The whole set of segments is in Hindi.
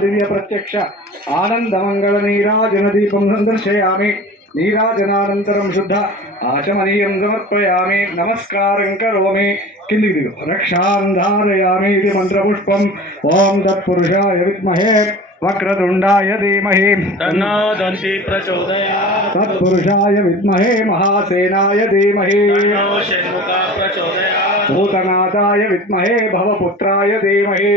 दिव्य प्रत्यक्ष आनंद मंगल नीराजन दीपम संदर्शया नीराजन शुद्ध आचमनीय समर्पया नमस्कार कौमी किंदी रक्षाधारया मंत्रपुष्प ओं तत्षा विमहे वक्रतुंडा धीमहे तत्षा विमहे महासेनाय धीमहे भूतनाथा विमहे भवपुत्रा धीमहे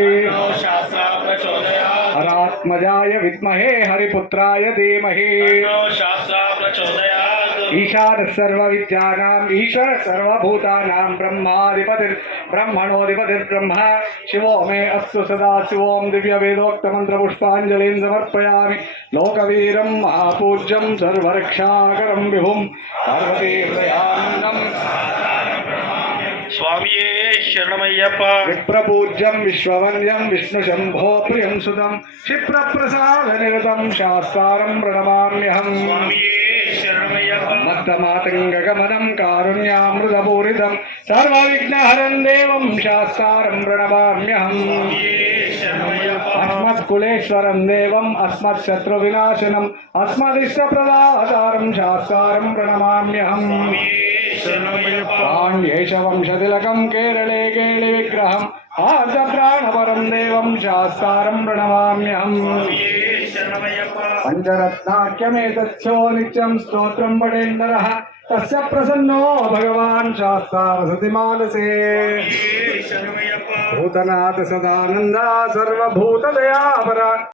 हरात्मजाय विद्महे हरिपुत्राय धीमहि। ईशानः सर्वविद्यानाम् ईश्वर सर्वभूतानां ब्रह्माधिपतिर् ब्रह्मणोऽधिपतिर्ब्रह्म शिवो मे अस्तु सदा शिवों दिव्यवेदोक्तमन्त्रपुष्पाञ्जलिं समर्पयामि। लोकवीरं महापूज्यं सर्वरक्षाकरं विभुं। पार्वतीहृदयानन्दम् स्वामिये స్వామియే శరణమయ్యప్ప. విప్రపూజ్యం విశ్వవన్యం విష్ణు శంభో ప్రియం సుతం క్షిప్ర ప్రసాద నిరతం శాస్త్రం ప్రణమామ్యహం మత్తమాతంగమనం కారుణ్యామృతపూరితం సర్వవిఘ్నహరం దేవం శాస్త్రం ప్రణమామ్యహం దేవం అస్మత్ శత్రు వినాశనం శాస్త్రం ప్రణమామ్యహం పాండ్యేషవంశతిలకం కేరళే కేళి విగ్రహం ఆర్ధప్రాణవరం దేవం శాస్త్రం ప్రణమామ్యహం పంచరత్నాఖ్యమేతచ్చో నిత్యం స్తోత్రం పడేందర తస్య ప్రసన్నో భగవాన్ శాస్త్రావసతి మానసే భూతనాథ సదానంద సర్వభూతదయాపర